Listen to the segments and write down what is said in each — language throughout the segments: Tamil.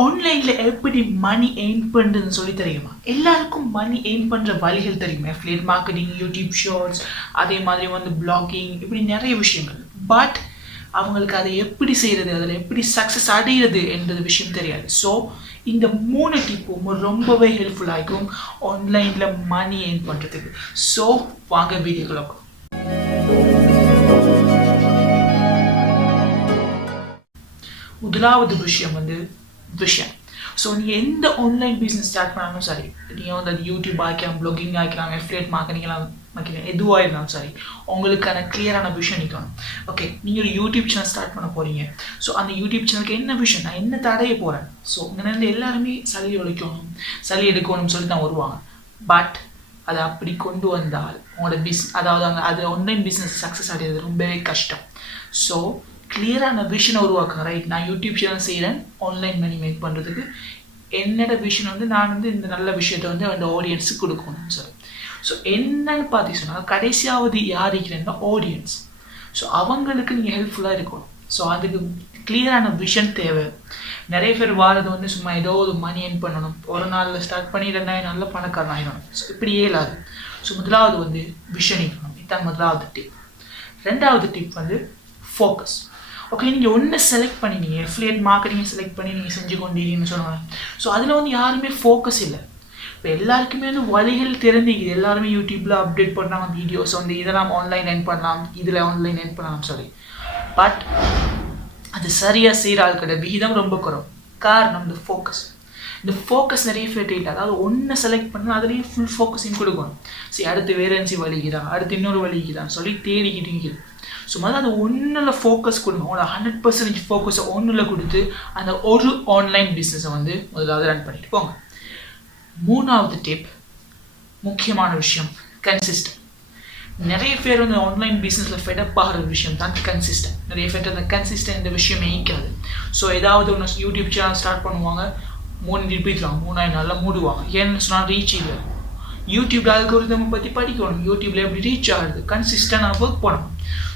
ஆன்லைனில் எப்படி மணி எர்ன் பண்ணுறதுன்னு சொல்லி தெரியுமா? எல்லாருக்கும் மணி எர்ன் பண்ணுற வழிகள் தெரியுமா? அஃபிலியேட் மார்க்கெட்டிங், யூடியூப் ஷார்ட்ஸ், அதே மாதிரி பிளாகிங், இப்படி நிறைய விஷயங்கள். பட் அவங்களுக்கு அதை எப்படி செய்கிறது, அதில் எப்படி சக்ஸஸ் அடைகிறது என்றது விஷயம் தெரியாது. ஸோ இந்த 3 டிப்பும் ரொம்பவே ஹெல்ப்ஃபுல்லாக இருக்கும் ஆன்லைனில் மணி எர்ன் பண்ணுறதுக்கு. ஸோ வாங்க வீடியோக்குள்ள போகலாம். முதலாவது விஷயம் ஸோ நீங்கள் எந்த ஆன்லைன் பிஸ்னஸ் ஸ்டார்ட் பண்ணாலும் சரி, நீங்கள் அது யூடியூப் ஆக்கலாம், ப்ளாகிங் ஆக்கலாம், அஃபிலியேட் மார்க்கெட்டிங் எதுவாக இருந்தாலும் சரி, உங்களுக்கான கிளியரான விஷயம் நிற்கணும். ஓகே, நீங்கள் ஒரு யூடியூப் சேனல் ஸ்டார்ட் பண்ண போகிறீங்க. ஸோ அந்த யூடியூப் சேனலுக்கு என்ன விஷயம், நான் என்ன தடைய போகிறேன். ஸோ இங்கேருந்து எல்லாருமே சளி உழைக்கணும், சளி எடுக்கணும்னு சொல்லி தான் வருவாங்க. பட் அதை அப்படி கொண்டு வந்தால் உங்களோட அதாவது அது ஆன்லைன் பிஸ்னஸ் சக்ஸஸ் அடைகிறது ரொம்பவே கஷ்டம். ஸோ கிளியரான விஷனை உருவாக்குங்க. ரைட், நான் யூடியூப் சேனல் செய்கிறேன் ஆன்லைன் மணி மேக் பண்ணுறதுக்கு. என்னோட விஷன் நான் இந்த நல்ல விஷயத்தை அந்த ஆடியன்ஸுக்கு கொடுக்கணும் சார். ஸோ என்னன்னு பார்த்தீங்கன்னா கடைசியாவது யார் இருக்கிறேன்னா ஆடியன்ஸ். ஸோ அவங்களுக்கு நீங்கள் ஹெல்ப்ஃபுல்லாக இருக்கணும். ஸோ அதுக்கு கிளியரான விஷன் தேவை. நிறைய பேர் வாரது சும்மா ஏதோ ஒரு மணி எர்ன் பண்ணணும், ஒரு நாளில் ஸ்டார்ட் பண்ணி 2,000 நல்ல பணக்காரன் ஆகிடணும். ஸோ இப்படி இயலாது. ஸோ முதலாவது விஷன் இருக்கணும். இதுதான் முதலாவது டிப். ரெண்டாவது டிப் ஃபோக்கஸ். ஓகே, நீங்கள் ஒன்று செலக்ட் பண்ணினீங்க, அஃபிலியேட் மார்க்கெட்டிங்கை செலக்ட் பண்ணி நீங்கள் செஞ்சு கொண்டீங்கன்னு சொல்லுவாங்க. ஸோ அதில் யாருமே ஃபோக்கஸ் இல்லை. இப்போ எல்லாருக்குமே வழிகள் தெரிஞ்சுக்குது. எல்லாருமே யூடியூப்பில் அப்டேட் பண்ணாங்க வீடியோஸ், இதெல்லாம் ஆன்லைன் எர்ன் பண்ணலாம், இதில் ஆன்லைன் எர்ன் பண்ணலாம் சொல்லி. பட் அது சரியாக செய்கிற ஆட்களோட விகிதம் ரொம்ப குறைவு. காரணம் இந்த ஃபோக்கஸ் நிறைய பேர் இல்லை. அதாவது ஒன்று செலக்ட் பண்ணால் அதுலேயே ஃபுல் ஃபோக்கஸையும் கொடுக்கணும். சரி, அடுத்து வேறன்சி வலிக்குதான், அடுத்து இன்னொரு வலிக்குதான் சொல்லி தேடிக்கிட்டீங்க. ஸோ முதல்ல அது ஒன்றில் ஃபோக்கஸ் கொடுங்க. உங்களோட 100% ஃபோக்கஸை ஒன்றில் கொடுத்து அந்த ஒரு ஆன்லைன் பிஸ்னஸை முதலாவது ரன் பண்ணிட்டு போங்க. மூணாவது டிப், முக்கியமான விஷயம், கன்சிஸ்டன்ட். நிறைய பேர் ஆன்லைன் பிஸ்னஸில் ஃபெடப் ஆகிற விஷயம் தான் கன்சிஸ்டன்ட். நிறைய பேர் அந்த கன்சிஸ்டன்ட் இந்த விஷயம் மேய்க்காது. ஸோ ஏதாவது ஒன்று யூடியூப் சேனல் ஸ்டார்ட் பண்ணுவாங்க, 3 ரிப்பீட்லாம் 3 நாளில் மூடுவாங்க. ஏன்னு சொன்னால் ரீச் இல்லை. யூடியூப் அல்கோரிதம் பற்றி படிக்கணும், யூடியூப்ல எப்படி ரீச் ஆகுது, கன்சிஸ்டண்டாக ஒர்க் பண்ணணும்.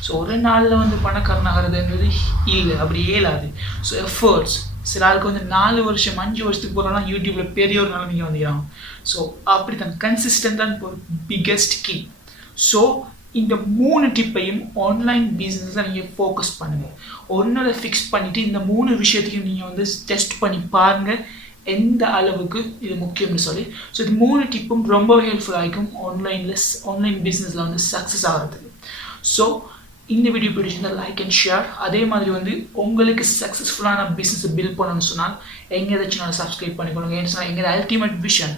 ஸோ ஒரு நாளில் பணக்காரனாகிறதுன்றது இல்லை, அப்படி இயலாது. So efforts. சில ஆளுக்கு 4 வருஷம் 5 வருஷத்துக்கு போகிறோம்னா யூடியூப்ல பெரிய ஒரு நிலைமைங்க வந்துக்கிறாங்க. ஸோ அப்படி தான் கன்சிஸ்டன்ட் தான் பிக்கெஸ்ட் கீ. ஸோ இந்த 3 டிப்பையும் ஆன்லைன் பிஸ்னஸில் நீங்கள் ஃபோக்கஸ் பண்ணுங்கள். ஒன்னோட ஃபிக்ஸ் பண்ணிவிட்டு இந்த 3 விஷயத்தையும் நீங்கள் டெஸ்ட் பண்ணி பாருங்கள் எந்த அளவுக்கு இது முக்கியம்னு சொல்லி. ஸோ இது 3 டிப்பும் ரொம்ப ஹெல்ப்ஃபுல்லாக இருக்கும் ஆன்லைன் பிஸ்னஸில் சக்ஸஸ் ஆகிறதுக்கு. ஸோ இந்த வீடியோ பிடிச்சிருந்தால் லைக் அண்ட் ஷேர். அதே மாதிரி உங்களுக்கு சக்ஸஸ்ஃபுல்லான பிஸ்னஸை பில்ட் பண்ணணும்னு சொன்னால் எங்கே சேனலை சப்ஸ்கிரைப் பண்ணிக்கொள்ளுங்க. ஏன்னு சொன்னால் எங்கள் ultimate vision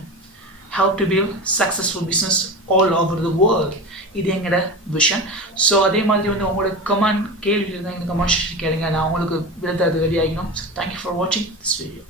how to build successful business all over the world. இது எங்களோட விஷன். ஸோ அதே மாதிரி உங்களோட கமெண்ட் கேள்வி இருந்தால் எங்கள் கமெண்ட் கேளுங்க, நான் உங்களுக்கு விருது ரெடி ஆகிக்கணும். தேங்க்யூ ஃபார் வாட்சிங் திஸ் வீடியோ.